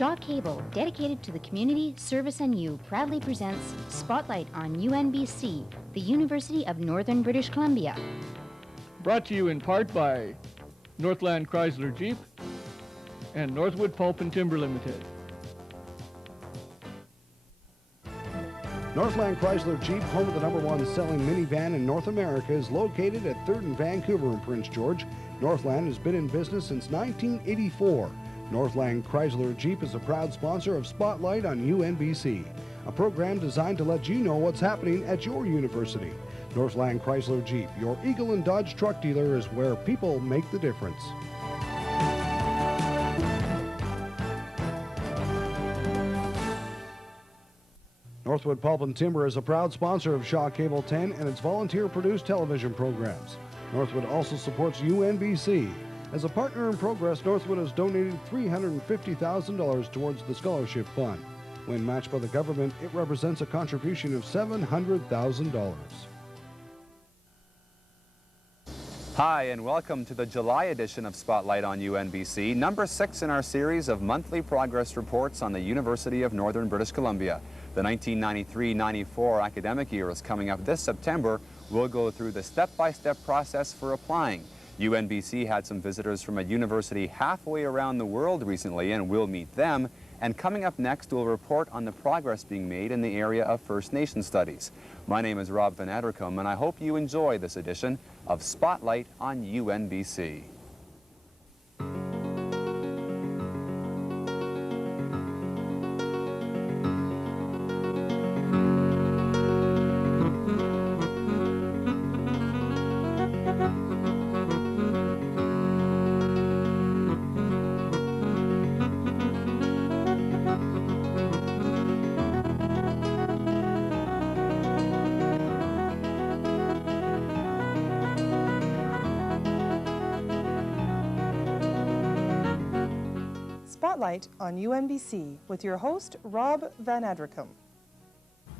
Shaw Cable, dedicated to the community, service and you, proudly presents Spotlight on UNBC, the University of Northern British Columbia. Brought to you in part by Northland Chrysler Jeep and Northwood Pulp and Timber Limited. Northland Chrysler Jeep, home of the #1 selling minivan in North America, is located at 3rd and Vancouver in Prince George. Northland has been in business since 1984. Northland Chrysler Jeep is a proud sponsor of Spotlight on UNBC, a program designed to let you know what's happening at your university. Northland Chrysler Jeep, your Eagle and Dodge truck dealer, is where people make the difference. Northwood Pulp and Timber is a proud sponsor of Shaw Cable 10 and its volunteer-produced television programs. Northwood also supports UNBC. As a partner in progress, Northwood has donated $350,000 towards the scholarship fund. When matched by the government, it represents a contribution of $700,000. Hi, and welcome to the July edition of Spotlight on UNBC, number 6 in our series of monthly progress reports on the University of Northern British Columbia. The 1993-94 academic year is coming up this September. We'll go through the step-by-step process for applying. UNBC had some visitors from a university halfway around the world recently, and we'll meet them. And coming up next, we'll report on the progress being made in the area of First Nation studies. My name is Rob Van Addercombe, and I hope you enjoy this edition of Spotlight on UNBC. Spotlight on UNBC with your host, Rob Van Addercombe.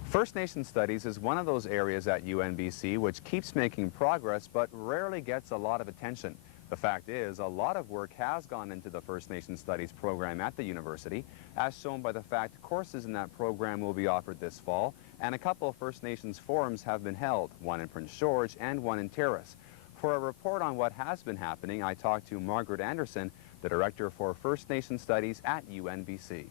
First Nation Studies is one of those areas at UNBC which keeps making progress but rarely gets a lot of attention. The fact is, a lot of work has gone into the First Nation Studies program at the university, as shown by the fact courses in that program will be offered this fall, and a couple of First Nations forums have been held, one in Prince George and one in Terrace. For a report on what has been happening, I talked to Margaret Anderson, the Director for First Nation Studies at UNBC.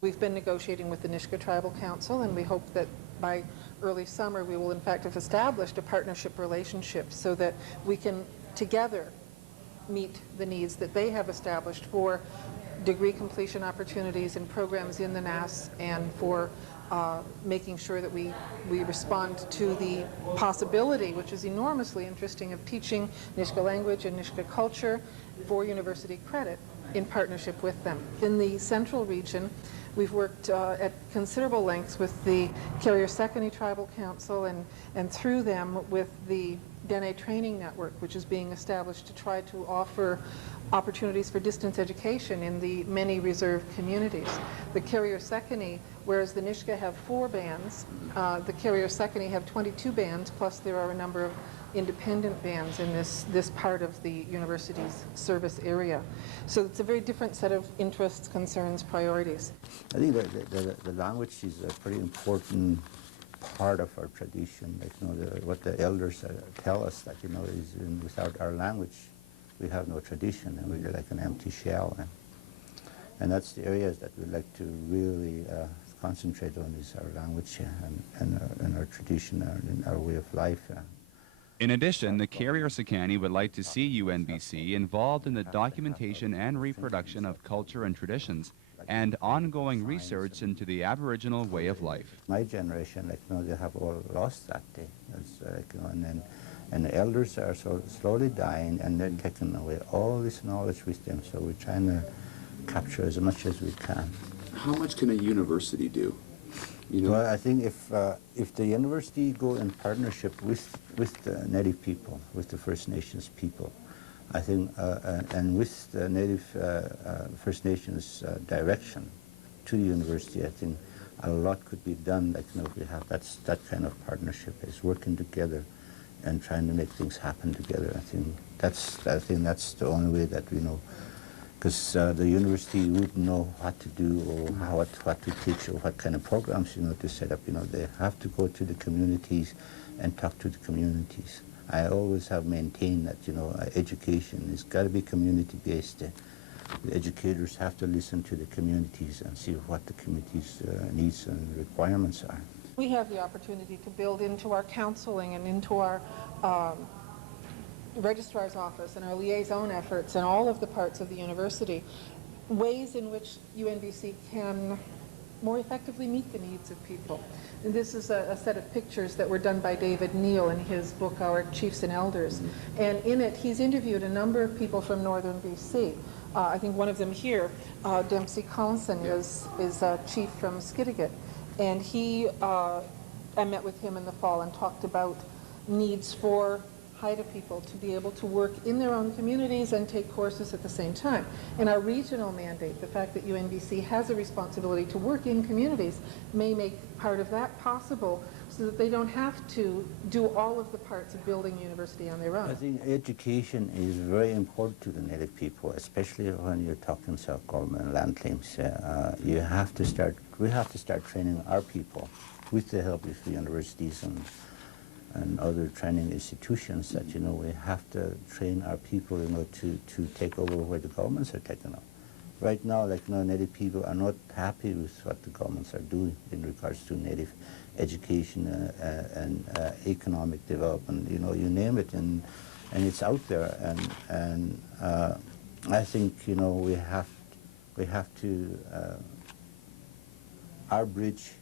We've been negotiating with the Nisga'a Tribal Council, and we hope that by early summer we will in fact have established a partnership relationship so that we can together meet the needs that they have established for degree completion opportunities and programs in the NAS, and for making sure that we respond to the possibility, which is enormously interesting, of teaching Nisga'a language and Nisga'a culture for university credit in partnership with them. In the central region, we've worked at considerable lengths with the Sekani Tribal Council and through them with the Dene Training Network, which is being established to try to offer opportunities for distance education in the many reserved communities. The Sekani, whereas the Nisga'a have 4 bands, the Sekani have 22 bands, plus there are a number of independent bands in this part of the university's service area. So it's a very different set of interests, concerns, priorities. I think the language is a pretty important part of our tradition. Like, you know, what the elders tell us, that, you know, is without our language, we have no tradition, and we're like an empty shell. And that's the areas that we'd like to really concentrate on, is our language and our tradition and our way of life. In addition, the Sekani would like to see UNBC involved in the documentation and reproduction of culture and traditions, and ongoing research into the Aboriginal way of life. My generation, like, you know, they have all lost that day. Like, you know, and the elders are so slowly dying, and they're taking away all this knowledge with them. So we're trying to capture as much as we can. How much can a university do? You know? Well, I think if the university go in partnership with the Native people, with the First Nations people, I think, and with the Native First Nations direction to the university, I think a lot could be done. Like, you know, if we have that kind of partnership, is working together and trying to make things happen together. I think that's the only way that we know because the university wouldn't know what to do or what to teach or what kind of programs, you know, to set up. You know, they have to go to the communities and talk to the communities. I always have maintained that, you know, education has got to be community-based. The educators have to listen to the communities and see what the community's needs and requirements are. We have the opportunity to build into our counseling and into our registrar's office and our liaison efforts and all of the parts of the university, ways in which UNBC can more effectively meet the needs of people. And this is a set of pictures that were done by David Neal in his book, Our Chiefs and Elders. And in it, he's interviewed a number of people from northern BC. I think one of them here, Dempsey Collinson, is a chief from Skidegate. And I met with him in the fall and talked about needs for Haida people to be able to work in their own communities and take courses at the same time. And our regional mandate, the fact that UNBC has a responsibility to work in communities, may make part of that possible so that they don't have to do all of the parts of building university on their own. I think education is very important to the Native people, especially when you're talking self-government land claims. We have to start training our people with the help of the universities and other training institutions that, you know, we have to train our people, you know, to take over where the governments are taking up. Right now, like, you know, Native people are not happy with what the governments are doing in regards to Native education and economic development, you know, you name it, and it's out there. And I think, you know, we have to, our bridge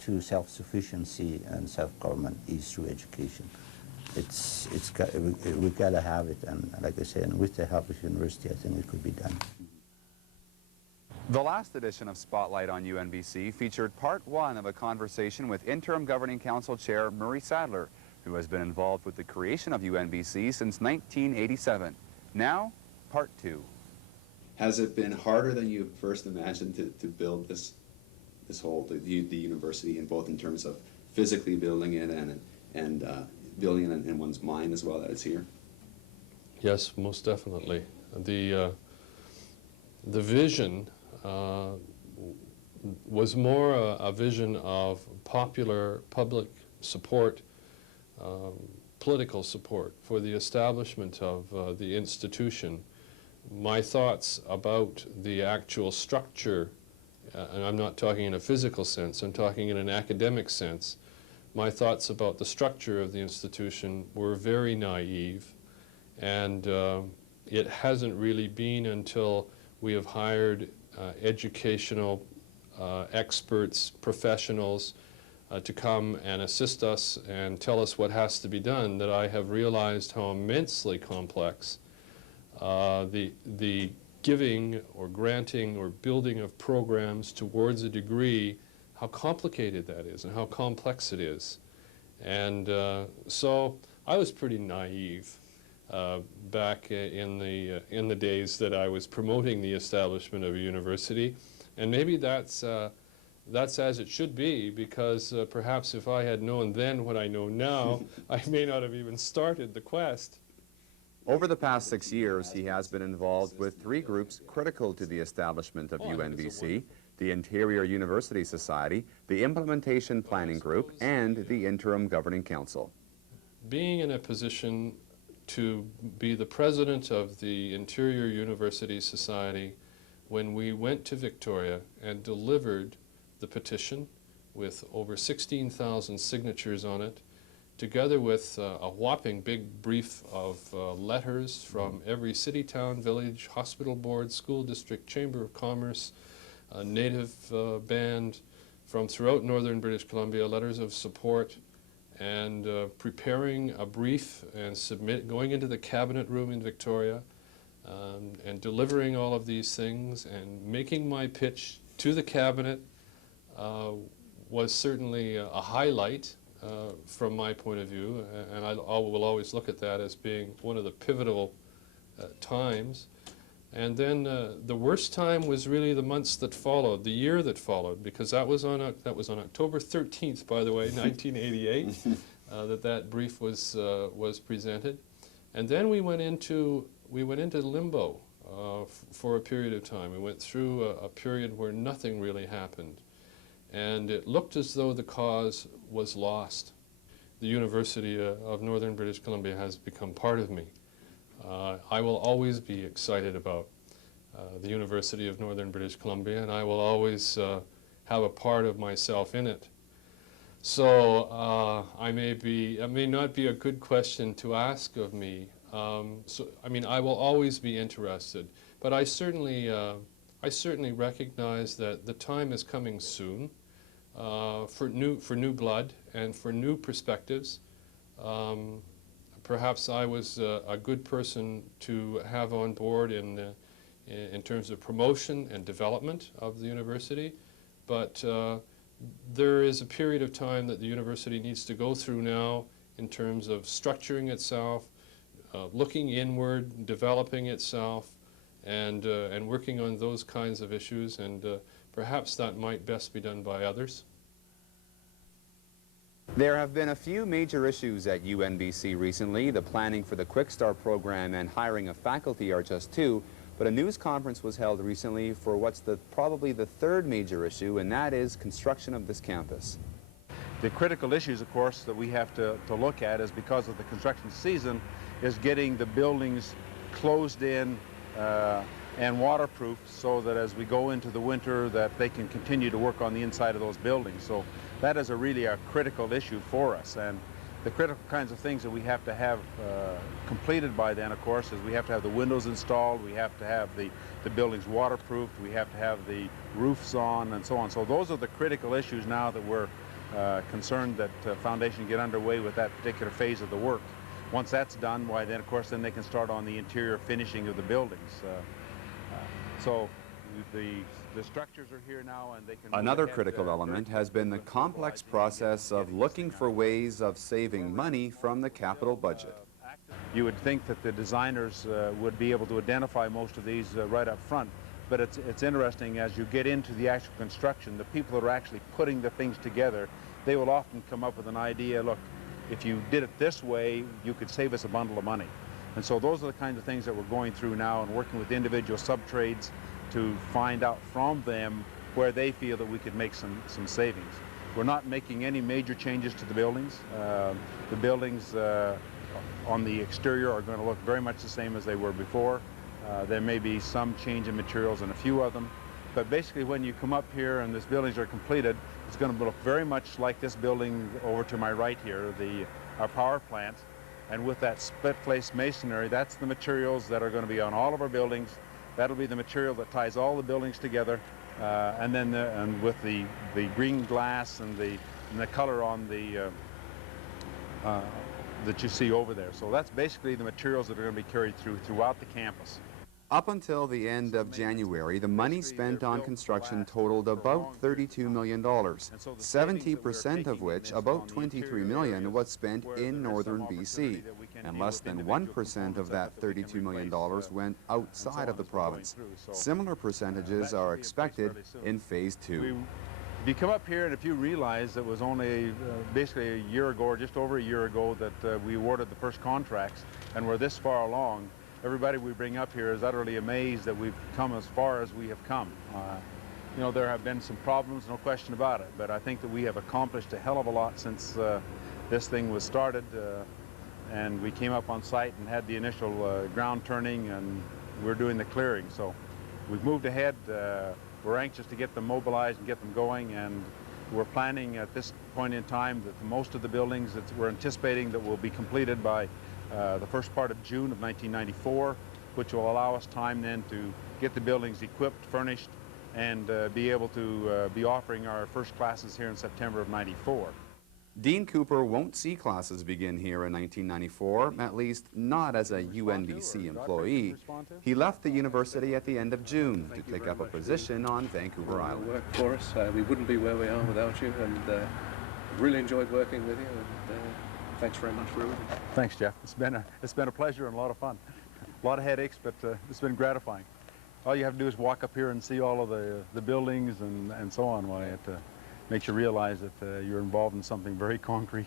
to self-sufficiency and self-government is through education. We've got to have it, and like I said, and with the help of university, I think it could be done. The last edition of Spotlight on UNBC featured part one of a conversation with Interim Governing Council Chair Murray Sadler, who has been involved with the creation of UNBC since 1987. Now, part two. Has it been harder than you first imagined to build this whole, the university, in both in terms of physically building it and building it in one's mind as well, that it's here? Yes, most definitely. The vision was more a vision of public support, political support for the establishment of the institution. My thoughts about the actual structure, and I'm not talking in a physical sense, I'm talking in an academic sense, my thoughts about the structure of the institution were very naive, and it hasn't really been until we have hired educational experts, professionals, to come and assist us and tell us what has to be done that I have realized how immensely complex the giving or granting or building of programs towards a degree, how complicated that is and how complex it is. And so I was pretty naive back in the days that I was promoting the establishment of a university, and maybe that's as it should be, because perhaps if I had known then what I know now, I may not have even started the quest. Over the past 6 years, he has been involved with 3 groups critical to the establishment of UNBC: the Interior University Society, the Implementation Planning Group, and the Interim Governing Council. Being in a position to be the president of the Interior University Society, when we went to Victoria and delivered the petition with over 16,000 signatures on it, together with a whopping big brief of letters from every city, town, village, hospital board, school district, chamber of commerce, native band from throughout northern British Columbia, letters of support, and preparing a brief and going into the cabinet room in Victoria and delivering all of these things and making my pitch to the cabinet was certainly a highlight from my point of view, and I will always look at that as being one of the pivotal times. And then the worst time was really the months that followed, the year that followed, because that was on October 13th, by the way, 1988, that brief was presented, and then we went into limbo for a period of time. We went through a period where nothing really happened, and it looked as though the cause was lost. The University of Northern British Columbia has become part of me. I will always be excited about the University of Northern British Columbia, and I will always have a part of myself in it. So it may not be a good question to ask of me. I mean, I will always be interested, but I certainly recognize that the time is coming soon for new blood and for new perspectives. Perhaps I was a good person to have on board in terms of promotion and development of the university, but there is a period of time that the university needs to go through now in terms of structuring itself, looking inward, developing itself, and working on those kinds of issues, and perhaps that might best be done by others. There have been a few major issues at UNBC recently. The planning for the Quick Start program and hiring of faculty are just two, but a news conference was held recently for what's probably the third major issue, and that is construction of this campus. The critical issues, of course, that we have to look at is, because of the construction season, is getting the buildings closed in and waterproof, so that as we go into the winter that they can continue to work on the inside of those buildings. So that is really a critical issue for us, and the critical kinds of things that we have to have completed by then, of course, is we have to have the windows installed, we have to have the buildings waterproofed, we have to have the roofs on, and so on. So those are the critical issues now that we're concerned that Foundation get underway with that particular phase of the work. Once that's done, why then, of course, then they can start on the interior finishing of the buildings. So the structures are here now, and they can... Another critical element has been the complex process of looking for ways of saving money from the capital budget. You would think that the designers would be able to identify most of these right up front, but it's interesting, as you get into the actual construction, the people that are actually putting the things together, they will often come up with an idea, look, if you did it this way, you could save us a bundle of money. And so those are the kinds of things that we're going through now, and working with individual sub-trades to find out from them where they feel that we could make some savings. We're not making any major changes to the buildings. The buildings on the exterior are going to look very much the same as they were before. There may be some change in materials in a few of them, but basically when you come up here and these buildings are completed, it's going to look very much like this building over to my right here, our power plant. And with that split-face masonry, that's the materials that are going to be on all of our buildings. That'll be the material that ties all the buildings together, and then and with the green glass and the color on that you see over there. So that's basically the materials that are going to be carried throughout the campus. Up until the end of January, the money spent on construction totaled about $32 million, 70% of which, about $23 million, was spent in northern BC, and less than 1% of that $32 million went outside of the province. Similar percentages are expected in Phase 2. If you come up here and if you realize it was only basically a year ago, or just over a year ago, that we awarded the first contracts, and we're this far along, everybody we bring up here is utterly amazed that we've come as far as we have come. You know, there have been some problems, no question about it, but I think that we have accomplished a hell of a lot since this thing was started, and we came up on site and had the initial ground turning, and we're doing the clearing. So we've moved ahead. We're anxious to get them mobilized and get them going, and we're planning at this point in time that most of the buildings that we're anticipating that will be completed by the first part of June of 1994, which will allow us time then to get the buildings equipped, furnished, and be able to be offering our first classes here in September of '94. Dean Cooper won't see classes begin here in 1994, at least not as a UNBC employee. He left the university at the end of June to take up a position on Vancouver Island. You work for us. We wouldn't be where we are without you, and really enjoyed working with you. And, thanks very much for everything. Thanks, Jeff. It's been a pleasure and a lot of fun. A lot of headaches, but it's been gratifying. All you have to do is walk up here and see all of the buildings and so on. Why it makes you realize that you're involved in something very concrete.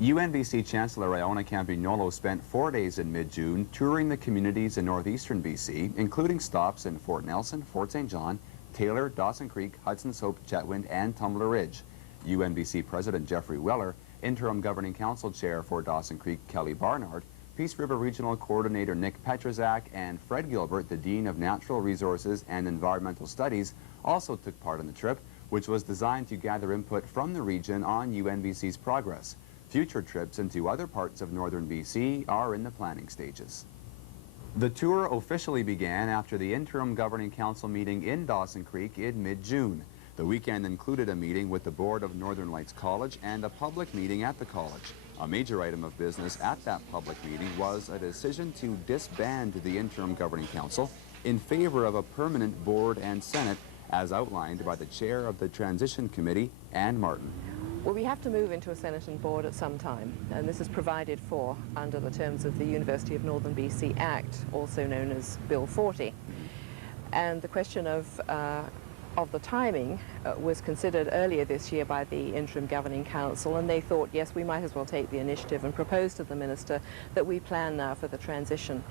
UNBC Chancellor Iona Campignolo spent 4 days in mid-June touring the communities in northeastern BC, including stops in Fort Nelson, Fort St. John, Taylor, Dawson Creek, Hudson's Hope, Chetwynd, and Tumbler Ridge. UNBC President Geoffrey Weller, Interim Governing Council Chair for Dawson Creek Kelly Barnard, Peace River Regional Coordinator Nick Petrazak, and Fred Gilbert, the Dean of Natural Resources and Environmental Studies, also took part in the trip, which was designed to gather input from the region on UNBC's progress. Future trips into other parts of northern BC are in the planning stages. The tour officially began after the Interim Governing Council meeting in Dawson Creek in mid-June. The weekend included a meeting with the board of Northern Lights College and a public meeting at the college. A major item of business at that public meeting was a decision to disband the Interim Governing Council in favor of a permanent board and senate, as outlined by the chair of the Transition Committee, Ann Martin. Well, we have to move into a Senate and board at some time, and this is provided for under the terms of the University of Northern BC Act, also known as Bill 40. And the question of the timing was considered earlier this year by the Interim Governing Council, and they thought, yes, we might as well take the initiative and propose to the Minister that we plan now for the transition.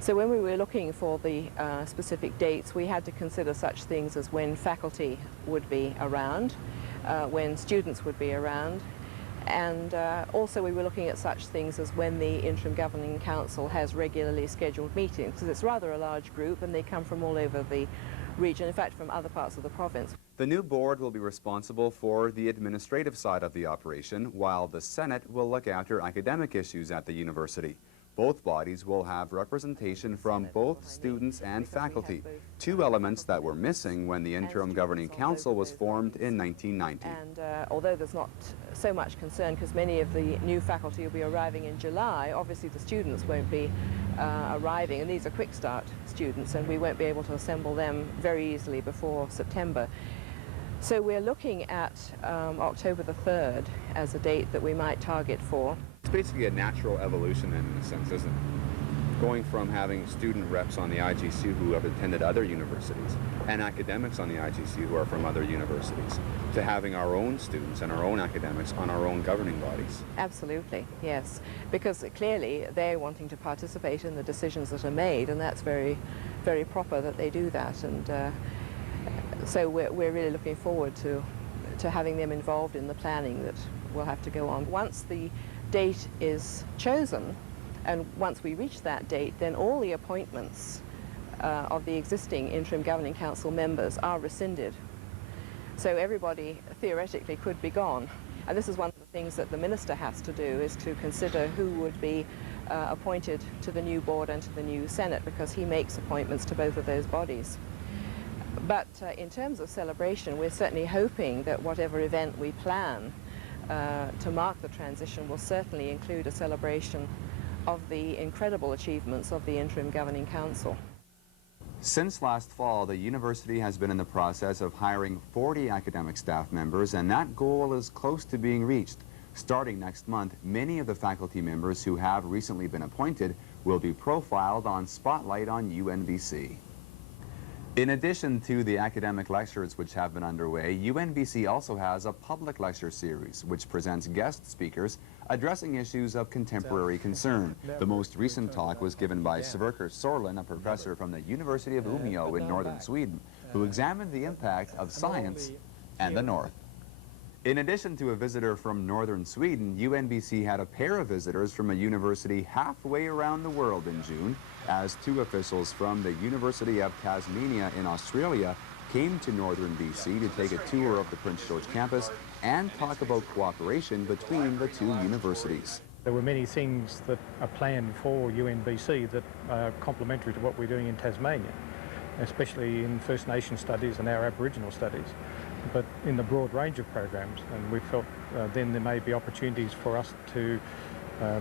So when we were looking for the specific dates, we had to consider such things as when faculty would be around, when students would be around, and also we were looking at such things as when the Interim Governing Council has regularly scheduled meetings, because it's rather a large group and they come from all over the region, in fact from other parts of the province. The new board will be responsible for the administrative side of the operation, while the Senate will look after academic issues at the university. Both bodies will have representation from both students and faculty, two elements that were missing when the Interim Governing Council was formed in 1990. And although there's not so much concern because many of the new faculty will be arriving in July, obviously the students won't be arriving, and these are quick start students, and we won't be able to assemble them very easily before September. So we're looking at October the 3rd as a date that we might target for. It's basically a natural evolution in a sense, isn't it? Going from having student reps on the IGC who have attended other universities and academics on the IGC who are from other universities to having our own students and our own academics on our own governing bodies. Absolutely, yes, because clearly they're wanting to participate in the decisions that are made, and that's very, very proper that they do that. And so we're really looking forward to having them involved in the planning that will have to go on. Once the date is chosen, and once we reach that date, then all the appointments of the existing Interim Governing Council members are rescinded. So everybody theoretically could be gone. And this is one of the things that the Minister has to do, is to consider who would be appointed to the new board and to the new Senate, because he makes appointments to both of those bodies. But in terms of celebration, we're certainly hoping that whatever event we plan to mark the transition will certainly include a celebration of the incredible achievements of the Interim Governing Council. Since last fall, the university has been in the process of hiring 40 academic staff members, and that goal is close to being reached. Starting next month, many of the faculty members who have recently been appointed will be profiled on Spotlight on UNBC. In addition to the academic lectures which have been underway, UNBC also has a public lecture series which presents guest speakers addressing issues of contemporary concern. The most recent talk was given by Sverker Sorlin, a professor from the University of Umeå in northern Sweden, who examined the impact of science and the North. In addition to a visitor from northern Sweden, UNBC had a pair of visitors from a university halfway around the world in June, as two officials from the University of Tasmania in Australia came to northern BC to take a tour of the Prince George campus and talk about cooperation between the two universities. There were many things that are planned for UNBC that are complementary to what we're doing in Tasmania, especially in First Nation studies and our Aboriginal studies, but in the broad range of programs. And we felt then there may be opportunities for us to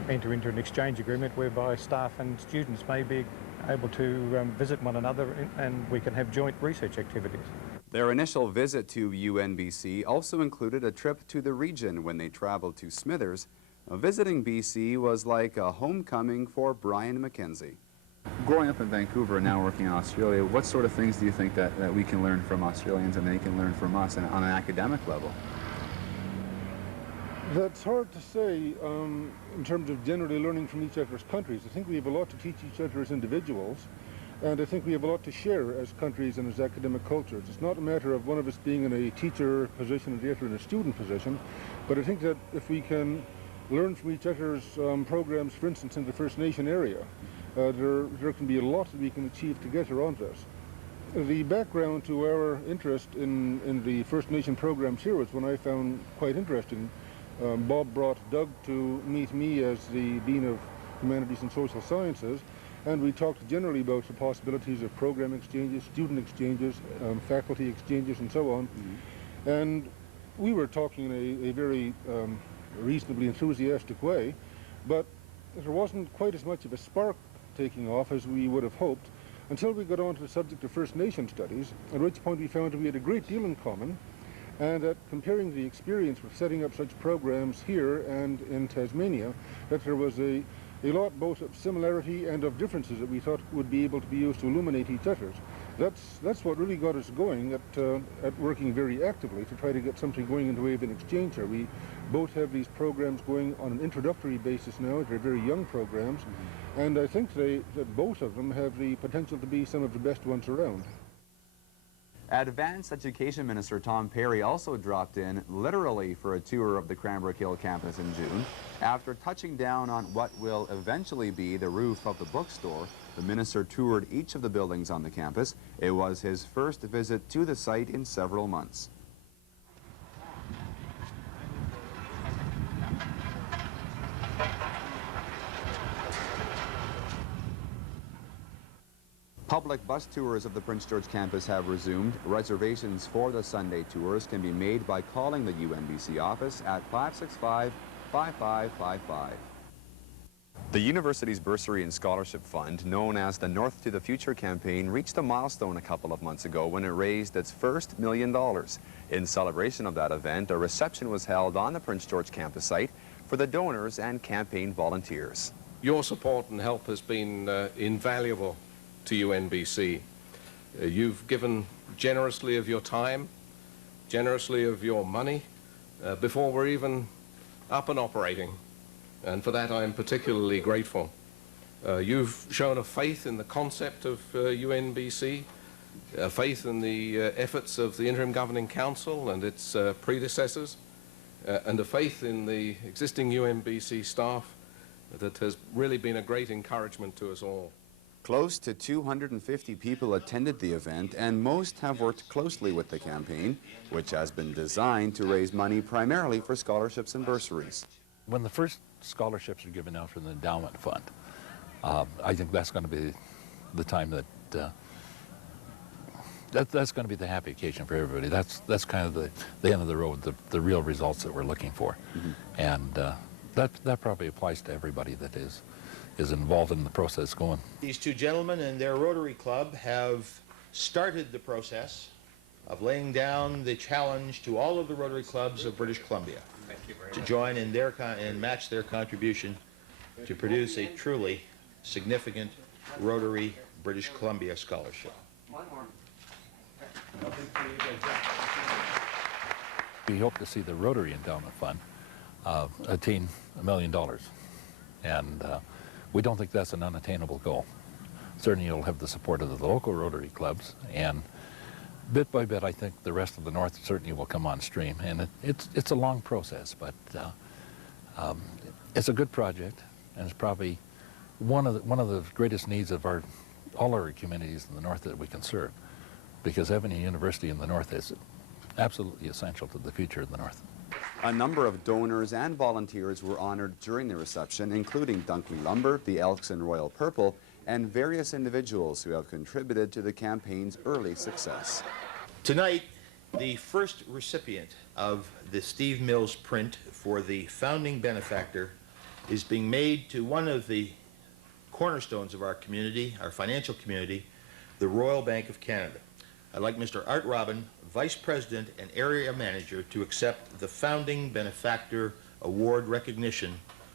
enter into an exchange agreement whereby staff and students may be able to visit one another and we can have joint research activities. Their initial visit to UNBC also included a trip to the region when they traveled to Smithers. Visiting BC was like a homecoming for Brian McKenzie. Growing up in Vancouver and now working in Australia, what sort of things do you think that we can learn from Australians and they can learn from us on an academic level? That's hard to say in terms of generally learning from each other's countries. I think we have a lot to teach each other as individuals, and I think we have a lot to share as countries and as academic cultures. It's not a matter of one of us being in a teacher position and the other in a student position, but I think that if we can learn from each other's programs, for instance, in the First Nation area, there can be a lot that we can achieve together on this. The background to our interest in the First Nation programs here was one I found quite interesting. Bob brought Doug to meet me as the Dean of Humanities and Social Sciences, and we talked generally about the possibilities of program exchanges, student exchanges, faculty exchanges, and so on. And we were talking in a very reasonably enthusiastic way, but there wasn't quite as much of a spark taking off as we would have hoped until we got on to the subject of First Nation studies, at which point we found that we had a great deal in common, and that comparing the experience with setting up such programs here and in Tasmania, that there was a lot both of similarity and of differences that we thought would be able to be used to illuminate each other's. That's what really got us going at working very actively to try to get something going in the way of an exchange here. We both have these programs going on an introductory basis now. They're very young programs, and I think that both of them have the potential to be some of the best ones around. Advanced Education Minister Tom Perry also dropped in literally for a tour of the Cranbrook Hill campus in June. After touching down on what will eventually be the roof of the bookstore, the minister toured each of the buildings on the campus. It was his first visit to the site in several months. Public bus tours of the Prince George campus have resumed. Reservations for the Sunday tours can be made by calling the UNBC office at 565-5555. The university's bursary and scholarship fund, known as the North to the Future campaign, reached a milestone a couple of months ago when it raised its first $1 million. In celebration of that event, a reception was held on the Prince George campus site for the donors and campaign volunteers. Your support and help has been invaluable to UNBC. You've given generously of your time, generously of your money, before we're even up and operating. And for that I'm particularly grateful. You've shown a faith in the concept of UNBC, a faith in the efforts of the Interim Governing Council and its predecessors, and a faith in the existing UNBC staff that has really been a great encouragement to us all. Close to 250 people attended the event, and most have worked closely with the campaign, which has been designed to raise money primarily for scholarships and bursaries. When the first scholarships are given out from the endowment fund, I think that's going to be the time that that's going to be the happy occasion for everybody. That's kind of the end of the road, the real results that we're looking for. And that probably applies to everybody that is involved in the process going. These two gentlemen and their Rotary Club have started the process of laying down the challenge to all of the Rotary Clubs of British Columbia to join in their and match their contribution to produce a truly significant Rotary British Columbia scholarship. We hope to see the Rotary Endowment Fund attain $1 million, and we don't think that's an unattainable goal. Certainly it'll have the support of the local Rotary clubs, and bit by bit I think the rest of the North certainly will come on stream. And it's a long process, but it's a good project, and it's probably one of the greatest needs of all our communities in the North that we can serve, because having a university in the North is absolutely essential to the future of the North. A number of donors and volunteers were honored during the reception, including Dunkley Lumber, the Elks in Royal Purple, and various individuals who have contributed to the campaign's early success. Tonight, the first recipient of the Steve Mills print for the founding benefactor is being made to one of the cornerstones of our community, our financial community, the Royal Bank of Canada. I'd like Mr. Art Robin, Vice President and Area Manager, to accept the Founding Benefactor Award recognition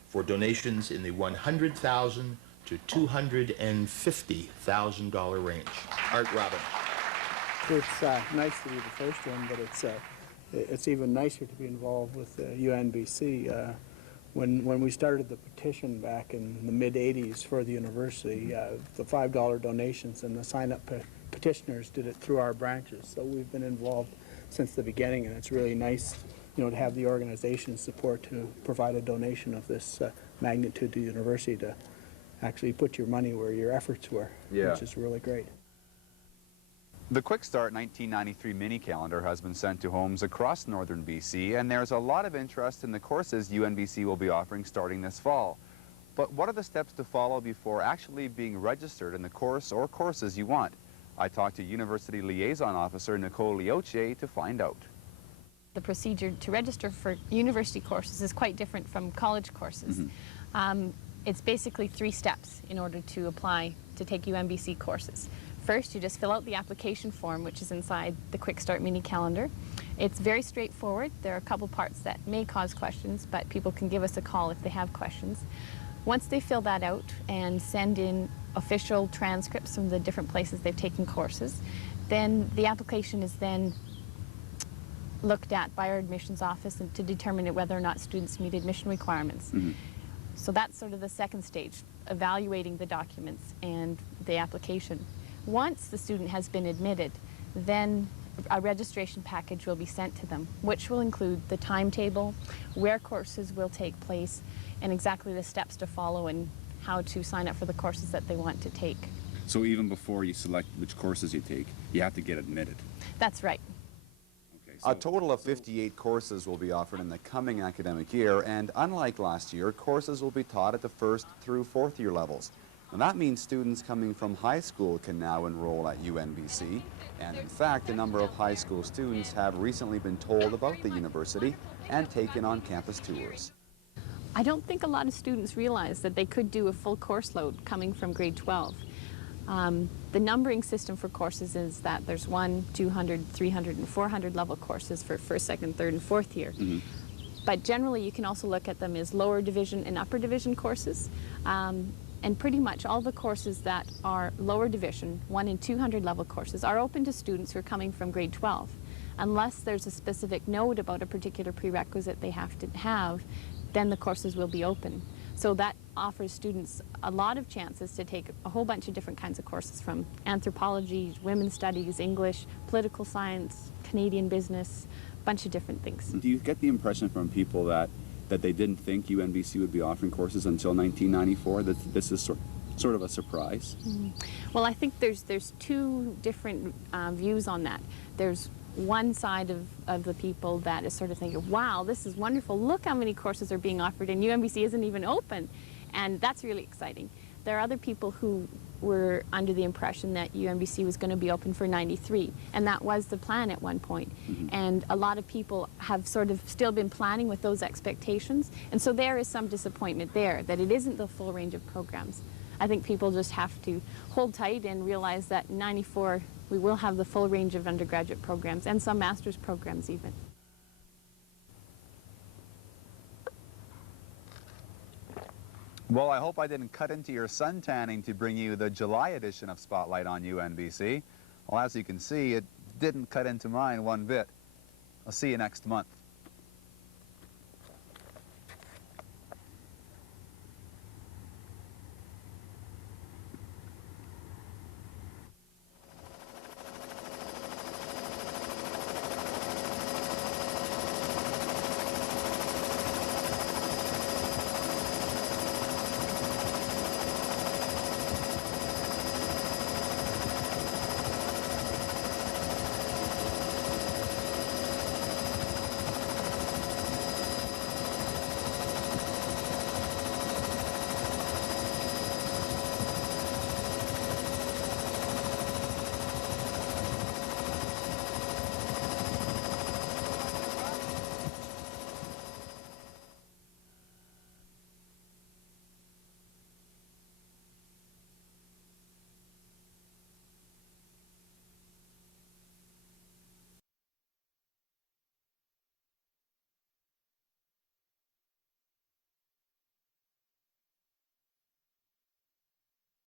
for donations in the $100,000 to $250,000 range. Art Robin. It's nice to be the first one, but it's it's even nicer to be involved with UNBC. When we started the petition back in the mid-'80s for the university, the $5 donations and the sign-up petitioners did it through our branches. So we've been involved since the beginning, and it's really nice, you know, to have the organization's support to provide a donation of this magnitude to the university to actually put your money where your efforts were, which is really great. The Quick Start 1993 mini calendar has been sent to homes across northern BC, and there's a lot of interest in the courses UNBC will be offering starting this fall. But what are the steps to follow before actually being registered in the course or courses you want? I talked to University Liaison Officer Nicole Lyotier to find out. The procedure to register for university courses is quite different from college courses. It's basically 3 steps in order to apply to take UNBC courses. First, you just fill out the application form, which is inside the Quick Start mini calendar. It's very straightforward. There are a couple parts that may cause questions, but people can give us a call if they have questions. Once they fill that out and send in official transcripts from the different places they've taken courses, then the application is then looked at by our admissions office and to determine whether or not students meet admission requirements. So that's sort of the second stage, evaluating the documents and the application. Once the student has been admitted, then a registration package will be sent to them, which will include the timetable, where courses will take place, and exactly the steps to follow and how to sign up for the courses that they want to take. So even before you select which courses you take, you have to get admitted? That's right. A total of 58 courses will be offered in the coming academic year, and unlike last year, courses will be taught at the 1st through 4th year levels. And that means students coming from high school can now enroll at UNBC, and in fact, a number of high school students have recently been told about the university and taken on campus tours. I don't think a lot of students realize that they could do a full course load coming from grade 12. The numbering system for courses is that there's 100, 200, 300, and 400 level courses for 1st, 2nd, 3rd, and 4th year. But generally, you can also look at them as lower division and upper division courses. And pretty much all the courses that are lower division, 100 and 200 level courses, are open to students who are coming from grade 12. Unless there's a specific note about a particular prerequisite they have to have, then the courses will be open. So that offers students a lot of chances to take a whole bunch of different kinds of courses, from anthropology, women's studies, English, political science, Canadian business, a bunch of different things. Do you get the impression from people that they didn't think UNBC would be offering courses until 1994, that this is sort of a surprise? Well, I think there's 2 different views on that. There's one side of the people that is sort of thinking, wow, this is wonderful, look how many courses are being offered and UNBC isn't even open, and that's really exciting. There are other people who were under the impression that UNBC was going to be open for 93, and that was the plan at one point. And a lot of people have sort of still been planning with those expectations, and so there is some disappointment there that it isn't the full range of programs. I think people just have to hold tight and realize that in 94 we will have the full range of undergraduate programs and some master's programs even. Well, I hope I didn't cut into your sun tanning to bring you the July edition of Spotlight on UNBC. Well, as you can see, it didn't cut into mine one bit. I'll see you next month.